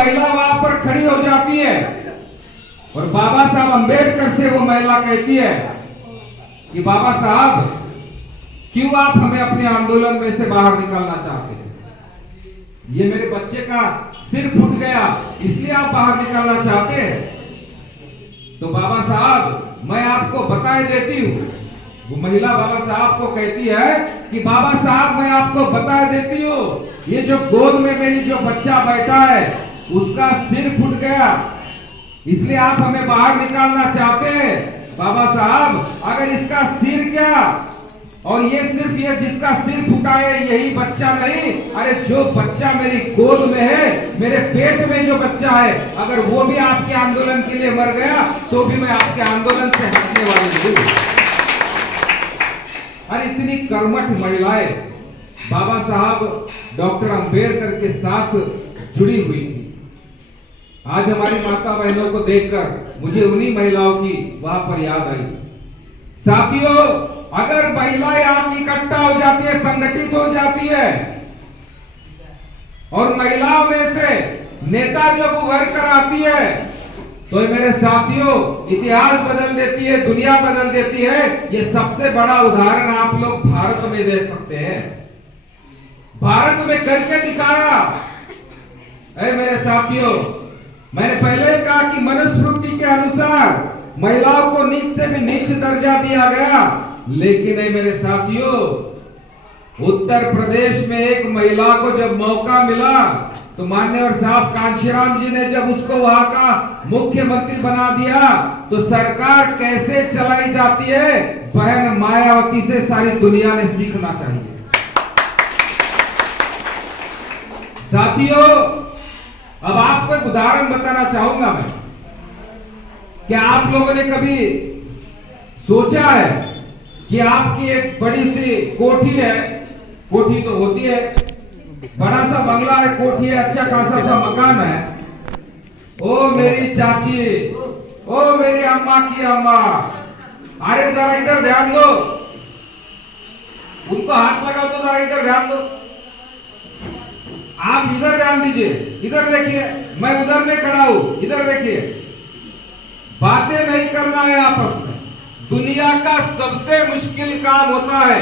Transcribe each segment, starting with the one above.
महिला वहां पर खड़ी हो जाती है और बाबा साहब अंबेडकर से वो महिला कहती है कि बाबा साहब क्यों आप हमें अपने आंदोलन में से बाहर निकालना चाहते हैं? ये मेरे बच्चे का सिर फूट गया इसलिए आप बाहर निकालना चाहते हैं? तो बाबा साहब मैं आपको बताए देती हूँ। वो महिला बाबा साहब को कहती है कि बाबा साहब मैं आपको बता देती हूँ, ये जो गोद में मेरी जो बच्चा बैठा है उसका सिर फूट गया इसलिए आप हमें बाहर निकालना चाहते हैं। बाबा साहब अगर इसका सिर क्या और ये सिर्फ ये जिसका सिर फूटा है यही बच्चा नहीं, अरे जो बच्चा मेरी गोद में है, मेरे पेट में जो बच्चा है, अगर वो भी आपके आंदोलन के लिए मर गया तो भी मैं आपके आंदोलन से हटने वाली नहीं। अरे इतनी कर्मठ महिलाएं बाबा साहब डॉक्टर अंबेडकर के साथ जुड़ी हुई थी। आज हमारी माता बहनों को देखकर मुझे उन्हीं महिलाओं की वहां पर याद आई। साथियों अगर महिलाएं आप इकट्ठा हो जाती है, संगठित हो जाती है और महिलाओं में से नेता जब उभर कर आती है तो मेरे साथियों इतिहास बदल देती है, दुनिया बदल देती है। ये सबसे बड़ा उदाहरण आप लोग भारत में देख सकते हैं। भारत में करके दिखाया। ऐ मेरे साथियों मैंने पहले कहा कि मनुस्मृति के अनुसार महिलाओं को नीच से भी नीच दर्जा दिया गया, लेकिन मेरे साथियों उत्तर प्रदेश में एक महिला को जब मौका मिला तो मान्यवर साहब कांशीराम जी ने जब उसको वहां का मुख्यमंत्री बना दिया तो सरकार कैसे चलाई जाती है बहन मायावती से सारी दुनिया ने सीखना चाहिए। साथियों अब आपको एक उदाहरण बताना चाहूंगा मैं। क्या आप लोगों ने कभी सोचा है कि आपकी एक बड़ी सी कोठी है, कोठी तो होती है, बड़ा सा बंगला है, कोठी है, अच्छा खासा सा मकान है। ओ मेरी चाची, ओ मेरी अम्मा की अम्मा, अरे जरा इधर ध्यान दो, उनको हाथ लगाओ तो जरा इधर ध्यान दो। आप इधर ध्यान दीजिए, इधर देखिए, मैं उधर नहीं खड़ा हूं, इधर देखिए। बातें नहीं करना है आपस में। दुनिया का सबसे मुश्किल काम होता है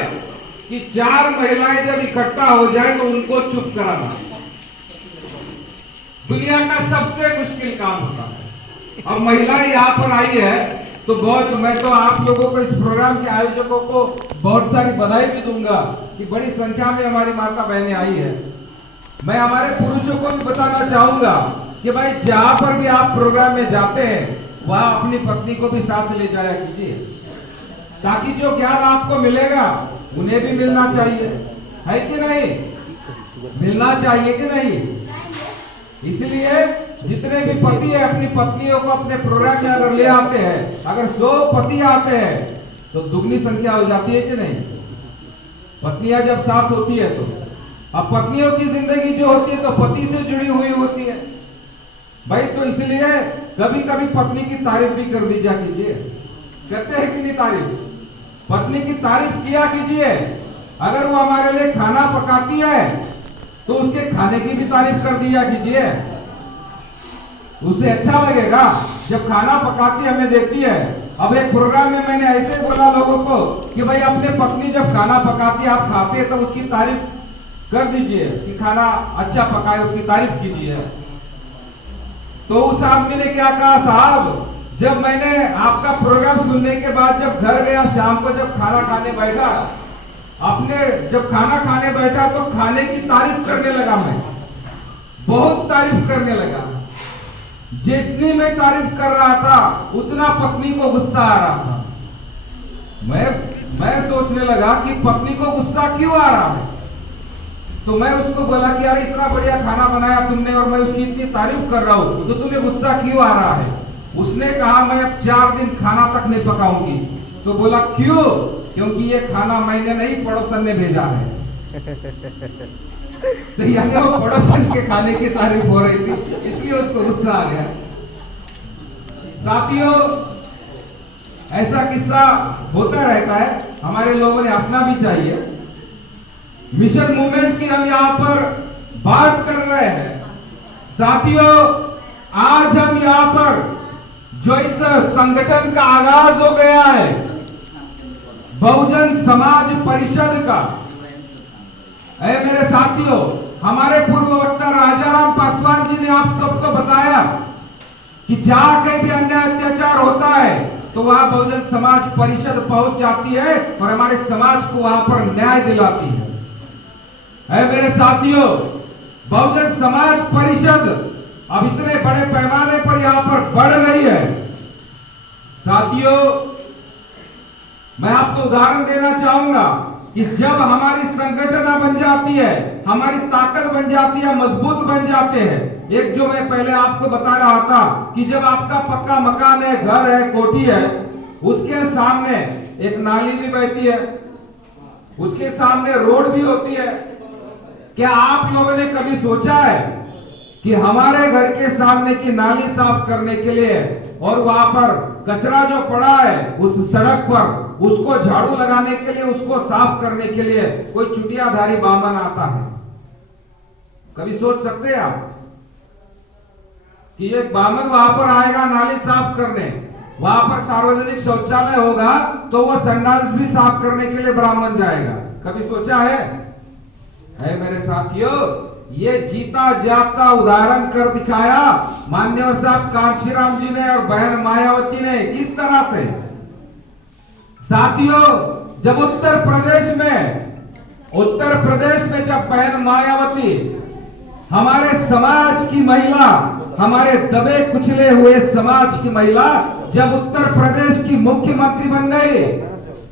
कि चार महिलाएं जब इकट्ठा हो जाए तो उनको चुप कराना। दुनिया का सबसे मुश्किल काम होता है। अब महिलाएं यहाँ पर आई है तो बहुत, मैं तो आप लोगों को इस प्रोग्राम के आयोजकों को बहुत सारी बधाई भी दूंगा कि बड़ी संख्या में हमारी माता बहनें आई है। मैं हमारे पुरुषों को भी बताना चाहूंगा कि भाई जहां पर भी आप प्रोग्राम में जाते हैं वहां अपनी पत्नी को भी साथ ले जाया कीजिए, ताकि जो ज्ञान आपको मिलेगा उन्हें भी मिलना चाहिए, है कि नहीं? मिलना चाहिए कि नहीं? इसलिए जितने भी पति है अपनी पत्नियों को अपने प्रोग्राम में अगर ले आते हैं, अगर 100 पति आते हैं तो दुगनी संख्या हो जाती है कि नहीं? पत्नियां जब साथ होती है तो अब पत्नियों की जिंदगी जो होती है तो पति से जुड़ी हुई होती है भाई। तो इसलिए कभी कभी पत्नी की तारीफ भी कर दी जा कीजिए। कहते हैं कि नहीं तारीफ? पत्नी की तारीफ किया कीजिए। अगर वो हमारे लिए खाना पकाती है तो उसके खाने की भी तारीफ कर दिया कीजिए। उसे अच्छा लगेगा जब खाना पकाती हमें देती है। अब एक प्रोग्राम में मैंने ऐसे बोला लोगों को कि भाई अपने पत्नी जब खाना पकाती है आप खाते हैं तो उसकी तारीफ कर दीजिए कि खाना अच्छा पकाए, उसकी तारीफ कीजिए। तो उस आदमी ने क्या कहा, साहब जब मैंने आपका प्रोग्राम सुनने के बाद जब घर गया शाम को जब खाना खाने बैठा, अपने जब खाना खाने बैठा तो खाने की तारीफ करने लगा, मैं बहुत तारीफ करने लगा। जितनी मैं तारीफ कर रहा था उतना पत्नी को गुस्सा आ रहा था। मैं सोचने लगा कि पत्नी को गुस्सा क्यों आ रहा है। तो मैं उसको बोला कि यार इतना बढ़िया खाना बनाया तुमने और मैं उसकी इतनी तारीफ कर रहा हूं तो तुम्हें गुस्सा क्यों आ रहा है? उसने कहा मैं अब 4 दिन खाना तक नहीं पकाऊंगी। तो बोला क्यों? क्योंकि ये खाना मैंने नहीं पड़ोसन ने भेजा है। तो यानी वो पड़ोसन के खाने की तारीफ हो रही थी इसलिए उसको गुस्सा आ गया। साथियों ऐसा किस्सा होता रहता है, हमारे लोगों ने हंसना भी चाहिए। मिशन मूवमेंट की हम यहाँ पर बात कर रहे हैं। साथियों, आज हम यहाँ पर जो इस संगठन का आगाज हो गया है, बहुजन समाज परिषद का, ऐ मेरे साथियों, हमारे पूर्व वक्ता राजाराम पासवान जी ने आप सबको बताया कि जहां कहीं भी अन्याय अत्याचार होता है तो वहां बहुजन समाज परिषद पहुंच जाती है और हमारे समाज को वहां पर न्याय दिलाती है। ऐ मेरे साथियों, बहुजन समाज परिषद अब इतने बड़े पैमाने पर यहां पर बढ़ रही है। साथियों, मैं आपको उदाहरण देना चाहूंगा कि जब हमारी संगठन बन जाती है, हमारी ताकत बन जाती है, मजबूत बन जाते हैं। एक जो मैं पहले आपको बता रहा था कि जब आपका पक्का मकान है, घर है, कोठी है, उसके सामने एक नाली भी बहती है, उसके सामने रोड भी होती है। क्या आप लोगों ने कभी सोचा है कि हमारे घर के सामने की नाली साफ करने के लिए और वहां पर कचरा जो पड़ा है उस सड़क पर, उसको झाड़ू लगाने के लिए, उसको साफ करने के लिए कोई चुटियाधारी बामन आता है? कभी सोच सकते हैं आप कि एक बामन वहां पर आएगा नाली साफ करने, वहां पर सार्वजनिक शौचालय होगा तो वह संडास भी साफ करने के लिए ब्राह्मण जाएगा? कभी सोचा है मेरे साथियों? ये जीता जागता उदाहरण कर दिखाया माननीय साहब कांशीराम जी ने और बहन मायावती ने। किस तरह से? साथियों, जब उत्तर प्रदेश में जब बहन मायावती, हमारे समाज की महिला, हमारे दबे कुचले हुए समाज की महिला जब उत्तर प्रदेश की मुख्यमंत्री बन गई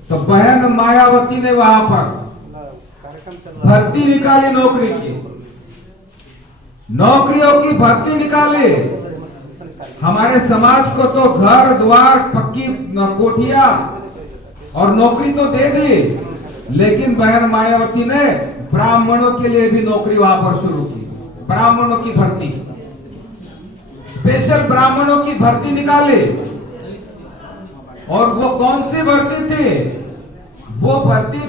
तो बहन मायावती ने वहां पर भर्ती निकाली, नौकरियों की भर्ती निकाली। हमारे समाज को तो घर द्वार, पक्की कोठियां और नौकरी तो दे दी, लेकिन बहन मायावती ने ब्राह्मणों के लिए भी नौकरी वहां पर शुरू की। ब्राह्मणों की भर्ती, स्पेशल ब्राह्मणों की भर्ती निकाली। और वो कौन सी भर्ती थी? वो भर्ती